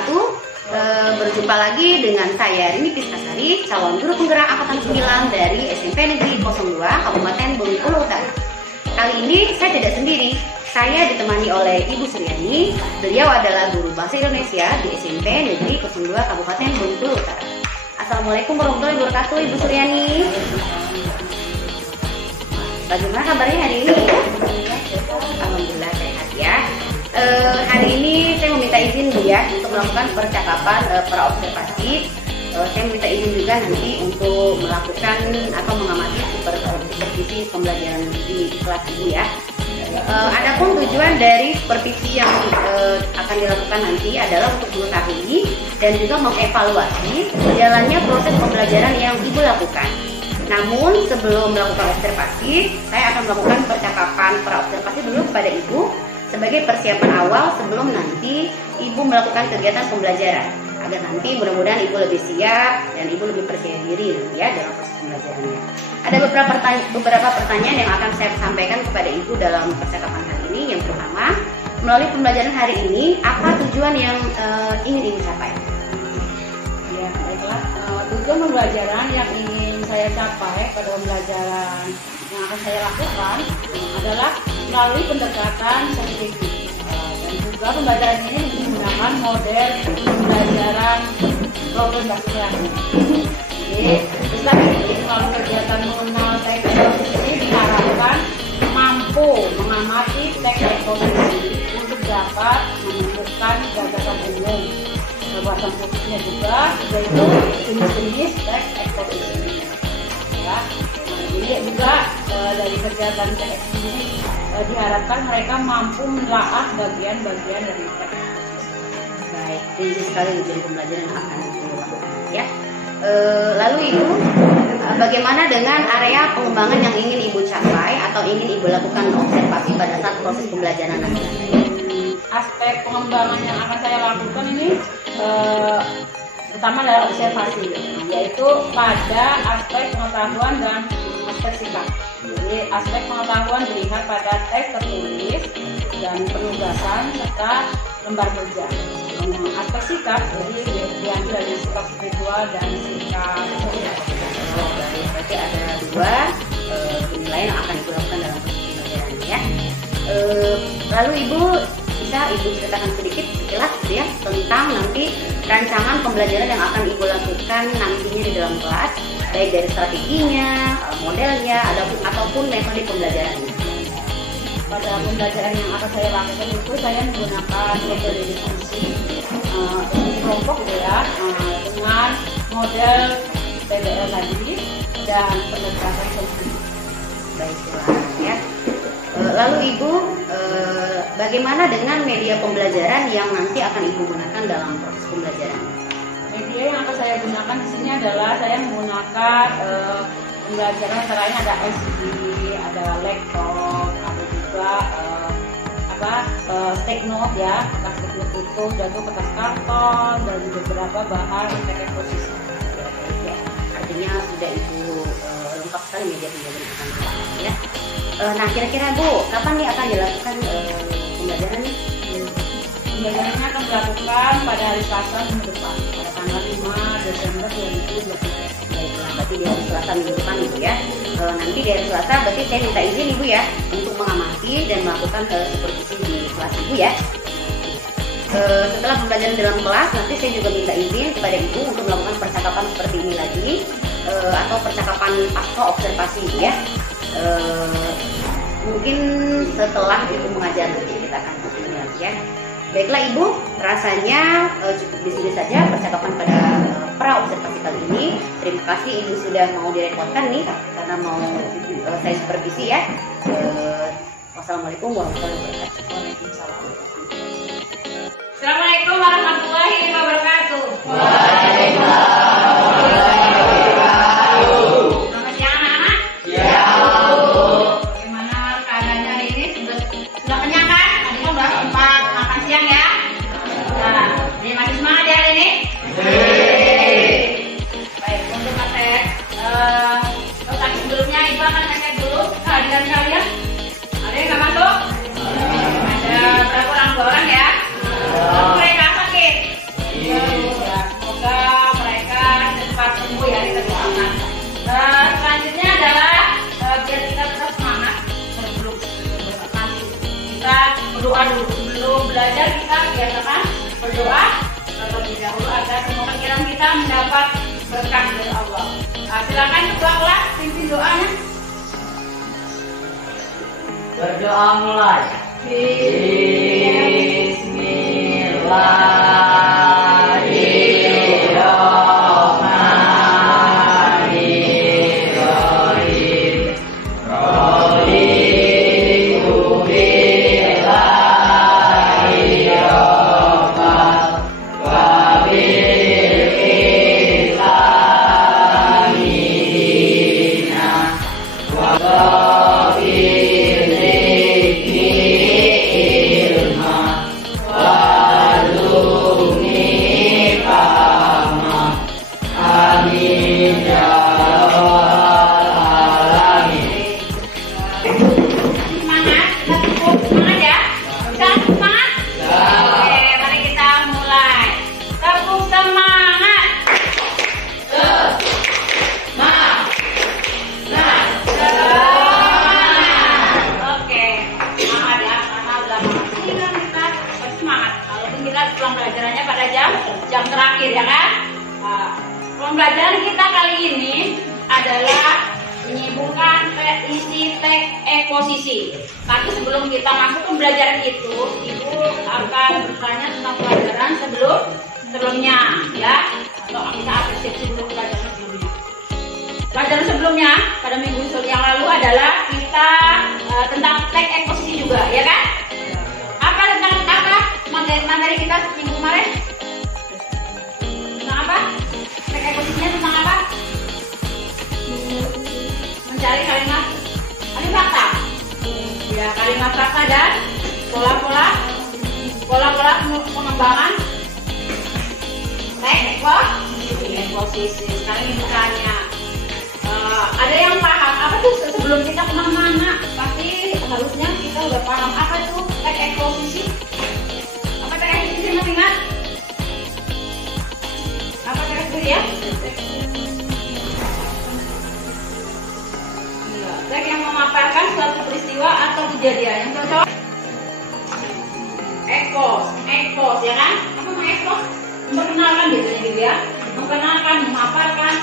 wabarakatuh. Berjumpa lagi dengan saya Rini Piskasari, calon guru penggerak angkatan 9 dari SMP Negeri 02 Kabupaten Bengkulu Utara. Kali ini saya tidak sendiri, saya ditemani oleh Ibu Suryani. Beliau adalah guru bahasa Indonesia di SMP Negeri 02 Kabupaten Bengkulu Utara. Assalamualaikum warahmatullahi wabarakatuh, Ibu Suryani. Bagaimana kabarnya hari ini? Alhamdulillah sehat ya. Hari ini saya meminta izin Bu ya untuk melakukan percakapan praobservasi. Saya meminta izin juga nanti untuk melakukan atau mengamati supervisi pembelajaran di kelas ini ya. Adapun tujuan dari supervisi yang akan dilakukan nanti adalah untuk mengetahui dan juga mengevaluasi jalannya proses pembelajaran yang Ibu lakukan. Namun sebelum melakukan observasi, saya akan melakukan percakapan praobservasi dulu kepada Ibu sebagai persiapan awal sebelum nanti Ibu melakukan kegiatan pembelajaran, agar nanti mudah-mudahan Ibu lebih siap dan Ibu lebih percaya diri ya dalam proses pembelajarannya. Ada beberapa pertanyaan yang akan saya sampaikan kepada Ibu dalam percakapan hari ini. Yang pertama, melalui pembelajaran hari ini, apa tujuan yang ingin Ibu capai? Ya, baiklah. Tujuan pembelajaran yang ingin saya capai pada pembelajaran yang akan saya lakukan adalah melalui pendekatan saintifik, dan juga pembelajaran ini menggunakan model pembelajaran problem based learning. Jadi, melalui kegiatan mengenal teks eksposisi ini diharapkan mampu mengamati teks eksposisi untuk dapat menemukan gagasan umum. Bahasan khususnya juga yaitu jenis-jenis teks eksposisi. Ya, jadi juga dari kegiatan teks ini diharapkan mereka mampu menelaah bagian-bagian dari teks. Baik, rinci sekali tujuan pembelajaran yang akan dilakukan ya. Lalu Ibu, bagaimana dengan area pengembangan yang ingin Ibu capai atau ingin Ibu lakukan observasi pada saat proses pembelajaran nanti? Aspek pengembangan yang akan saya lakukan ini pertama adalah observasi, yaitu pada aspek pengetahuan dan aspek sikap. Jadi aspek pengetahuan dilihat pada teks tertulis dan penugasan serta lembar kerja. Aspek sikap jadi diambil dari sikap spiritual dan sikap sosial. Berarti ada dua penilaian yang akan Ibu lakukan dalam proses pembelajaran ya. Lalu Ibu bisa Ibu ceritakan sedikit sekilas ya tentang nanti rancangan pembelajaran yang akan Ibu lakukan nantinya di dalam kelas, baik dari strateginya, modelnya, ataupun metode pembelajarannya. Pada pembelajaran yang akan saya lakukan itu saya menggunakan metode diskusi kelompok gitu ya, dengan model PBL tadi dan pendekatan sosial. Baiklah ya. Lalu Ibu, bagaimana dengan media pembelajaran yang nanti akan Ibu gunakan dalam proses pembelajaran? Media yang akan saya gunakan di sini adalah saya menggunakan pembelajaran antara lain ada SD, ada laptop, ada juga stick note ya, kertas stick note itu dan kertas karton dan beberapa bahan teks eksposisi. Ya, artinya sudah Ibu lengkap sekali media pembelajaran ya. Nah kira-kira Bu, kapan nih akan dilakukan pembelajaran nih? Pembelajarannya akan dilakukan pada hari Selasa minggu depan, pada tanggal 5 Desember 2023. Baiklah, berarti di hari Selasa minggu depan Ibu ya. Nanti di hari Selasa berarti saya minta izin Ibu ya untuk mengamati dan melakukan supervisi di kelas Ibu ya. Setelah pembelajaran dalam kelas, nanti saya juga minta izin kepada Ibu untuk melakukan percakapan seperti ini lagi, atau percakapan pasca observasi ya. Mungkin setelah Ibu mengajar nanti kita akan lanjutkan ya. Baiklah Ibu, rasanya cukup di sini saja percakapan pada praobservasi kali ini. Terima kasih Ibu sudah mau direkodkan nih karena mau saya supervisi ya. Wassalamualaikum warahmatullahi wabarakatuh. Waalaikumsalam. Assalamualaikum warahmatullahi wabarakatuh. Selamat siang anak-anak. Ya. Bagaimana keadaannya hari ini? Sudah kenyang kan? Tadi kan udah sempat makan siang ya. Nah, ini masih semangat ya hari ini? Baik, untuk praktek tadi sebelumnya Ibu akan ngecek dulu kehadiran kalian. Ada yang nggak masuk? Ada berapa orang? 2 orang ya? Mereka sakit. Selanjutnya adalah biar kita tetap semangat sebelum nanti kita berdoa dulu. Sebelum belajar kita biasakan berdoa terlebih dahulu agar semua pikiran kita mendapat berkah dari Allah. Nah, silakan ketua kelas pimpin doanya. Berdoa mulai. Bismillahirrahmanirrahim. Jam terakhir ya kan? Pembelajaran kita kali ini adalah menyimpulkan isi teks eksposisi. Tapi sebelum kita masuk pembelajaran itu, Ibu akan bertanya tentang pelajaran sebelumnya ya, atau kita apresiasi dulu pelajaran sebelumnya. Pelajaran sebelumnya pada minggu yang lalu adalah kita tentang teks eksposisi juga ya kan? Apa tentang apa materi kita minggu kemarin? Teks eksposisinya tentang apa? Mencari kalimat fakta. Ya, kalimat fakta dan pola-pola pengembangan teks eksposisi. Sekarang ini bertanya, ada yang paham apa tuh sebelum kita kemana-mana? Pasti harusnya kita udah paham apa tuh teks eksposisi. Apa teks eksposisi ingat? Apa teks eksposisi ya? Teks yang memaparkan suatu peristiwa atau kejadian yang cocok. Ekspos ya kan? Apa mengekspos? Memperkenalkan biasanya gitu ya. Memperkenalkan, memaparkan.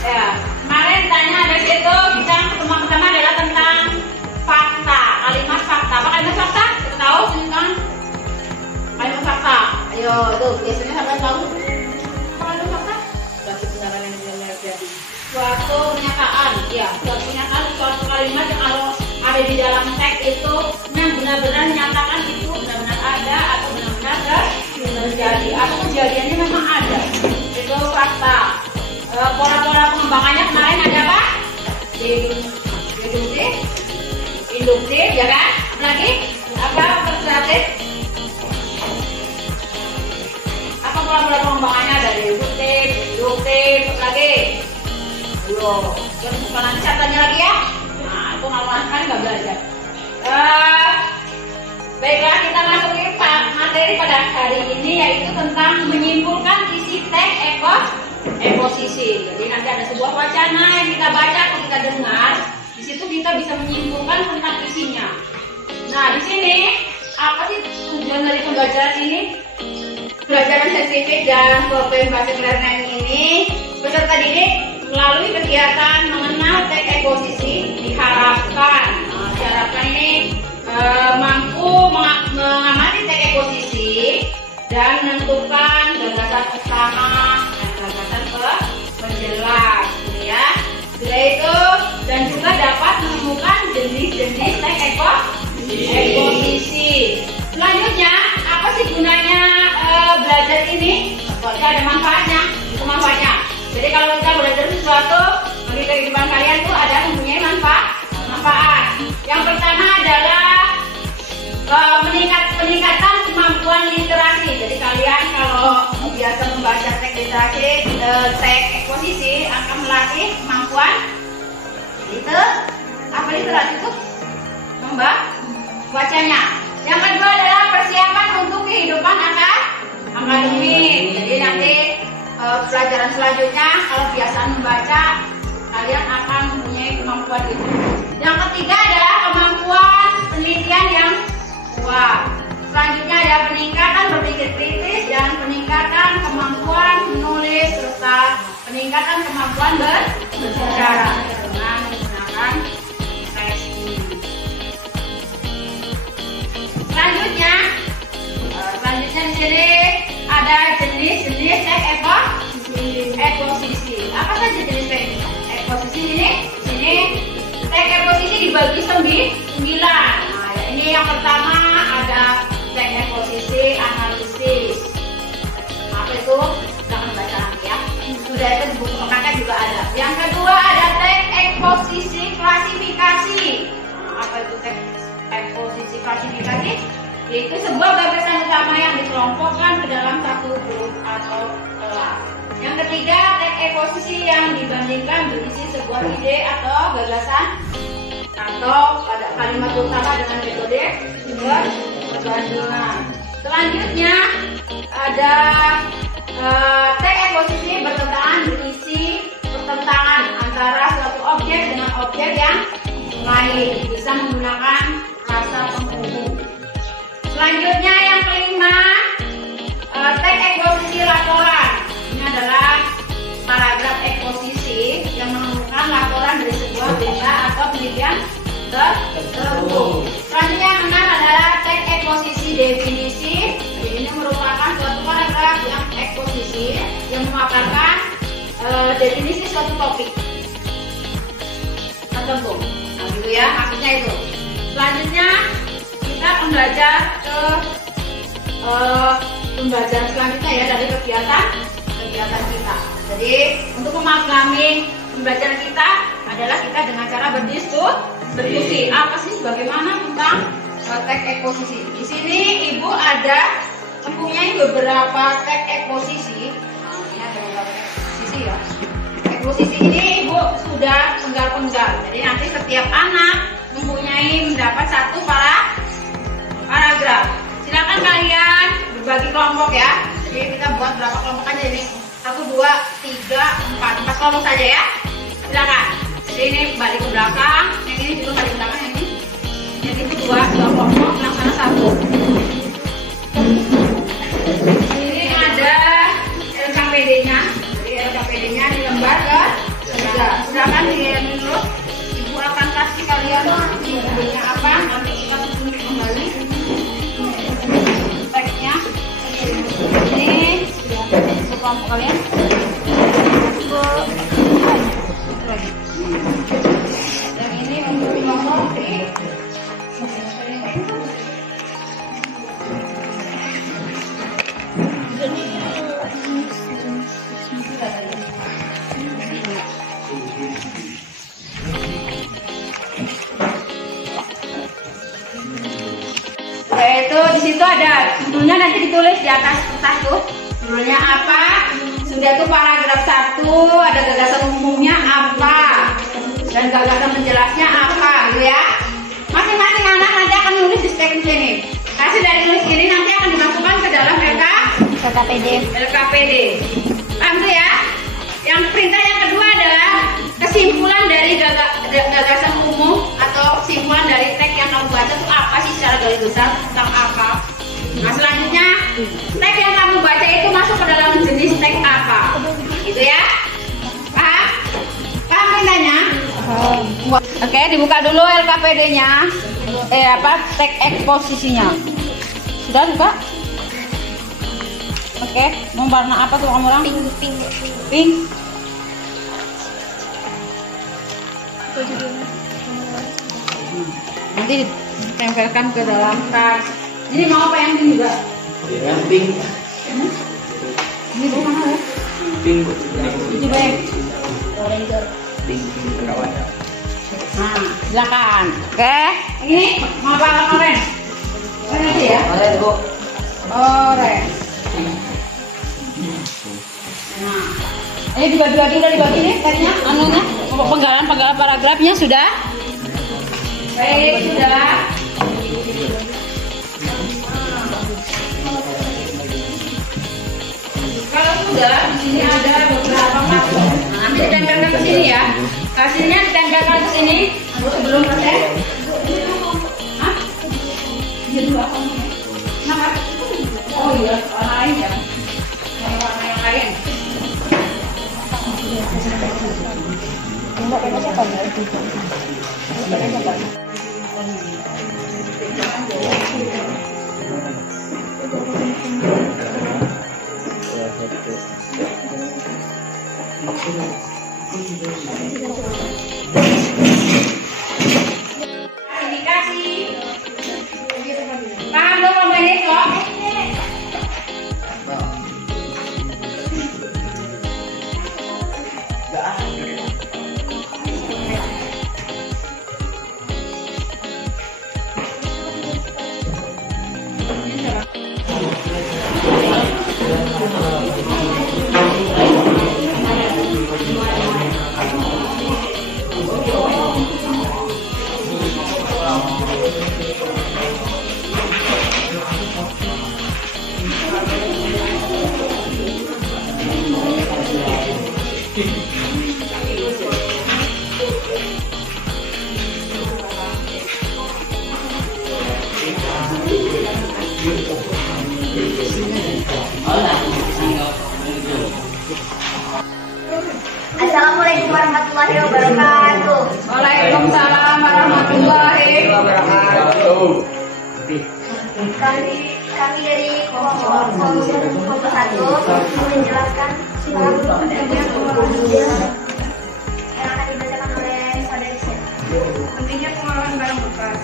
Ya, kemarin tanya dari situ bisa pertama adalah tentang fakta, kalimat fakta. Apa kalimat fakta? Kita tahu kan? Kalimat fakta. Ayo, tuh biasanya siapa tahu? Apa kalimat fakta? Suatu kebenaran yang terjadi. Suatu pernyataan, ya, suatu pernyataan, suatu kalimat yang kalau ada di dalam teks itu yang benar-benar menyatakan itu benar-benar ada atau benar-benar terjadi atau kejadiannya memang ada. Itu fakta. Pola-pola pengembangannya kemarin ada apa? Induktif, ya kan? Lagi apa? Persuasif. Apa pola-pola pengembangannya? Ada induktif, lagi. Belum. Terus nanti catanya lagi ya. Nah, itu ngalaman kan nggak belajar. Baiklah, kita masuk ke materi pada hari ini yaitu tentang menyimpulkan isi teks eksposisi. Jadi nanti ada sebuah wacana yang kita baca atau kita dengar, di situ kita bisa menyimpulkan tentang isinya. Nah, di sini apa sih tujuan dari pembelajaran ini? Pembelajaran sensitif dan problem bahasa Inggris ini peserta didik melalui kegiatan mengenal teks eksposisi diharapkan ini mampu mengamati teks eksposisi dan menentukan gagasan utama dan gagasan penjelas, ya. Setelah itu dan juga dapat menemukan jenis-jenis teks eksposisi. Selanjutnya, apa sih gunanya belajar ini? Pokoknya ada manfaatnya, itu manfaatnya. Jadi kalau kita belajar sesuatu bagi kehidupan kalian tuh ada mempunyai manfaat. Yang pertama adalah peningkatan kemampuan literasi. Jadi kalian kalau biasa membaca teks literasi, teks eksposisi akan melatih kemampuan literasi itu membacanya. Yang kedua adalah persiapan untuk kehidupan akademik. Jadi nanti pelajaran selanjutnya, kalau biasa membaca, kalian akan mempunyai kemampuan itu. Yang ketiga adalah kemampuan penelitian yang kuat. Selanjutnya ada peningkatan berpikir kritis dan peningkatan kemampuan menulis serta peningkatan kemampuan berbicara dengan menggunakan teks ini. Selanjutnya di sini ada jenis-jenis teks eksposisi. Apa saja jenis teks eksposisi ini? Di sini teks eksposisi dibagi 9. Nah, ini yang pertama ada teks eksposisi analisis. Apa itu? Jangan baca lagi ya. Sudah itu di buku kakak juga ada. Yang kedua ada teks eksposisi klasifikasi. Nah, apa itu teks eksposisi klasifikasi? Yaitu sebuah gagasan utama yang dikelompokkan ke dalam satu grup atau kelas. Yang ketiga, teks eksposisi yang dibandingkan berisi sebuah ide atau gagasan atau pada kalimat utama dengan metode perbandingan. Selanjutnya ada teks eksposisi bertentangan berisi pertentangan antara suatu objek dengan objek yang lain, bisa menggunakan rasa penghubung. Selanjutnya yang kelima, teks eksposisi laporan. Ini adalah paragraf eksposisi yang menemukan laporan dari sebuah benda atau penelitian tersebut. Selanjutnya yang keenam adalah teks eksposisi definisi. Ini merupakan suatu paragraf yang eksposisi yang memaparkan definisi suatu topik tertentu. Nah, gitu ya, maksudnya itu. Selanjutnya kita akan belajar ke pembelajaran selanjutnya ya, dari kegiatan kita. Jadi untuk memahami pembelajaran kita adalah kita dengan cara berdiskusi. Apa sih bagaimana tentang teks eksposisi? Di sini Ibu ada mempunyai beberapa teks eksposisi. Nah, ini ada beberapa teks eksposisi ya. Eksposisi ini Ibu sudah penggal-penggal. Jadi nanti setiap anak mempunyai mendapat satu paragraf. Silakan kalian berbagi kelompok ya. Jadi kita buat berapa kelompok aja ini? 1, 2, 3, 4 kelompok saja ya. Silakan. Jadi ini balik ke belakang, yang ini juga balik ke belakang, yang ini. Jadi itu dua kelompok, yang sana 1. Ini ada LKPD-nya. Jadi LKPD-nya di lembar ke-3. Silakan dilihat dulu. Ibu akan kasih kalian ide-nya apa, nanti kita susun kembali teksnya. Ini untuk kelompok kalian. Dan ini untuk kelompok yaitu di situ ada judulnya, nanti ditulis di atas kertas tuh judulnya apa, sudah itu paragraf 1, ada gagasan umumnya apa dan gagasan menjelasnya apa gitu ya. Masing-masing anak nanti akan nulis di spek sini. Hasil dari tulis ini nanti akan dimasukkan ke dalam LKPD. Paham tuh ya? Yang perintah yang kedua adalah kesimpulan dari gagasan umum atau kesimpulan dari teks yang kamu baca itu apa sih secara garis besar tentang apa. Nah selanjutnya teks yang kamu baca itu masuk ke dalam jenis teks apa, gitu ya. Paham? Paham perintahnya? Oke, dibuka dulu LKPD-nya. Teks eksposisinya. Sudah buka? Oke, mau warna apa tuh kamu orang? Pink. Nanti ditempelkan ke dalam tas. Ini mau apa yang pink juga? Yang pink. Ini bu mana ya? Pink. Coba ya. Pink kawan. Nah, silakan. Oke, ini mau apa orange? Orange ya? Orange bu. Orange. Nah, ini dibagi-bagi, udah dibagi nih tadinya anunya, penggalan paragrafnya sudah. Baik, sudah. Kalau sudah, di sini ada beberapa kartu. Nanti ditempelkan ke sini ya. Hasilnya ditempelkan ke sini sebelum proses. Hah? Jadi apa? Nah, oh iya, warna lain ya. Warna yang lain. Indikasi. Paham dong Mbak Neswa? Assalamualaikum warahmatullahi wabarakatuh. Waalaikumsalam warahmatullahi wabarakatuh. Kami dari Komisi 1 menjelaskan adanya yang akan dibacakan oleh Saudari Syed. Pentingnya pengolahan barang bekas.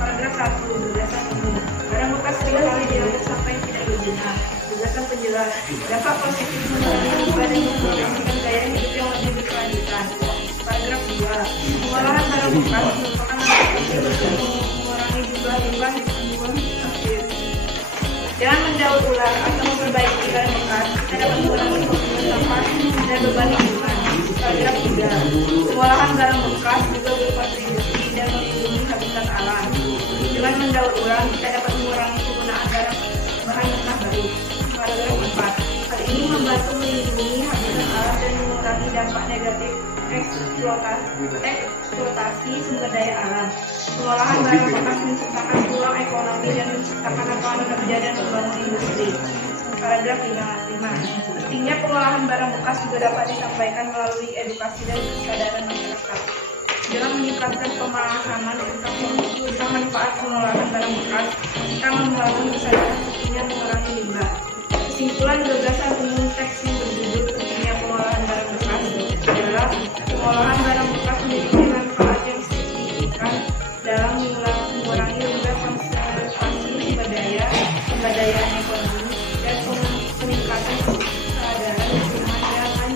Paragraf 1. Berdasarkan umum. Barang bekas seringkali dianggap sampai tidak berguna. Berdasarkan penjelas, dapat positif mengalami dan mengembangkan gaya hidup yang lebih berkelanjutan. Paragraf 2. Pengolahan barang bekas merupakan aktivitas yang mengurangi jumlah limbah yang dibuang hasil. Jangan mendaur ulang atau memperbaiki barang bekas, kita dapat mengurangi penggunaan sampah dan beban lingkungan. Paragraf 3. Pengolahan barang bekas juga berkontribusi dan melindungi habitat alam. Dengan mendaur ulang, kita dapat mengurangi penggunaan bahan mentah baru. Paragraf 4. Hal ini membantu melindungi habitat alam dan mengurangi dampak negatif eksploitasi sumber daya alam. Pengolahan barang bekas menciptakan peluang ekonomi dan menciptakan lapangan kerja dan membangun industri. Paragraf 5. Pentingnya pengolahan barang bekas juga dapat disampaikan melalui edukasi dan kesadaran masyarakat. Dalam meningkatkan pemahaman tentang manfaat pengolahan barang bekas, kita membangun kesadaran pentingnya mengurangi limbah. Kesimpulan gagasan umum teks yang berjudul pentingnya pengolahan barang bekas adalah pengolahan barang bekas memiliki manfaat yang signifikan dalam mengurangi limbah, konservasi pemberdayaan ekonomi, dan peningkatan kesadaran lingkungan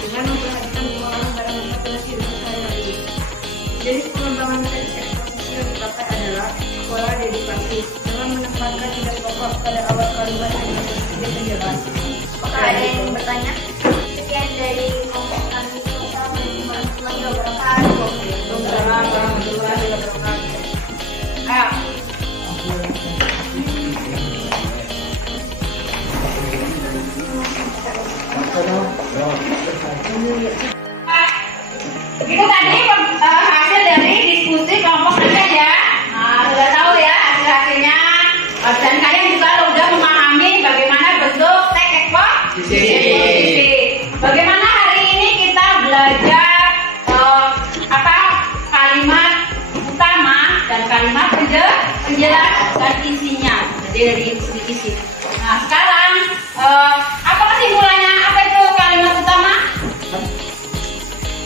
dengan memperhatikan pengolahan barang bekas dalam kehidupan sehari-hari. Jenis pengembangan teks eksposisi yang dipakai adalah pola dedikasi dengan menempatkan nilai pokok pada awal kalimat dengan berpikir menjelas. Apakah ada yang bertanya? Sekian dari kelompok kami. Assalamualaikum warahmatullahi wabarakatuh. Waalaikumsalam warahmatullahi wabarakatuh. Ayo. Itu tadi hasil dari diskusi kelompok kalian ya. Nah, sudah tahu ya hasil-hasilnya. Dan kalian juga sudah memahami bagaimana bentuk teks eksposisi. Bagaimana hari ini kita belajar kalimat utama dan kalimat penjelas dan isinya. Jadi dari isi. Nah, sekarang apa kesimpulannya? Apa itu kalimat utama?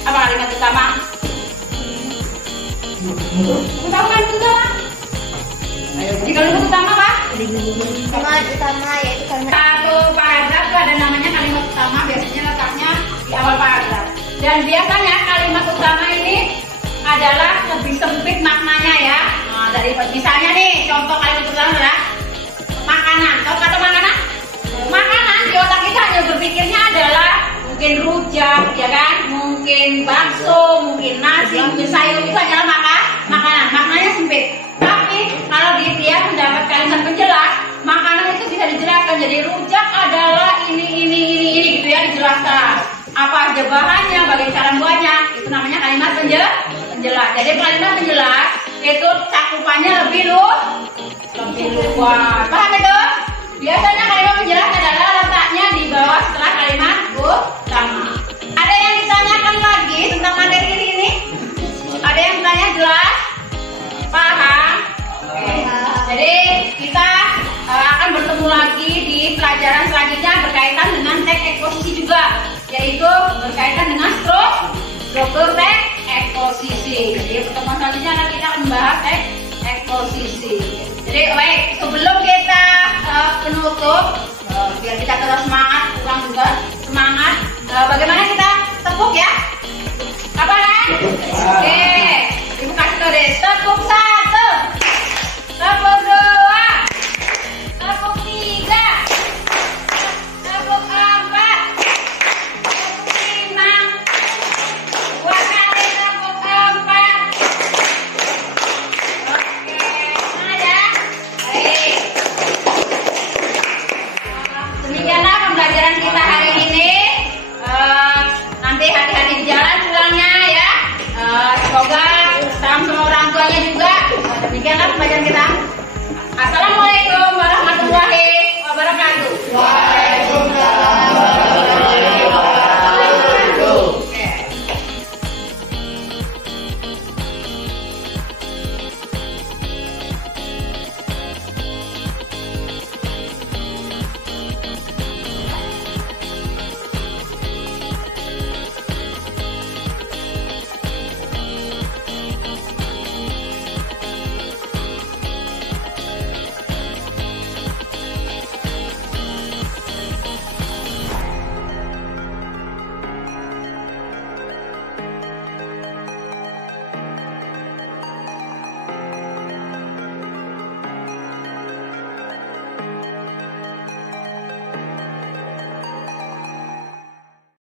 Apa kalimat utama? Tahu kalimat utama? Ayo, jadi kalimat utama apa? Kalimat utama yaitu kalimat Satu paragraf itu ada namanya kalimat utama, biasanya letaknya di awal paragraf. Dan biasanya kalimat utama ini adalah lebih sempit maknanya ya. Nah, dari misalnya nih contoh kalimat utama adalah makanan. Tahu kata makanan? Makanan di otak kita hanya berpikirnya adalah mungkin rujak, ya kan? Mungkin bakso, mungkin nasi, mungkin sayur, itu adalah makanan. Maknanya sempit. Tapi kalau dia mendapat kalimat penjelas, makanan itu bisa dijelaskan. Jadi rujak adalah ini gitu ya, dijelaskan. Apa aja bahannya, bagaimana cara buatnya, itu namanya kalimat penjelas. Jadi kalimat penjelas itu cakupannya lebih luas. Paham itu? Biasanya kalimat penjelas adalah letaknya di bawah setelah kalimat utama. Ada yang ditanyakan lagi tentang materi ini? Ada yang tanya jelas? Paham? Oke. Jadi kita akan bertemu lagi di pelajaran selanjutnya berkaitan dengan teks eksposisi juga, yaitu berkaitan dengan struktur teks eksposisi. Jadi pertemuan selanjutnya kita akan membahas teks eksposisi. Jadi baik, sebelum kita penutup, biar kita terus semangat, ulang juga semangat. Bagaimana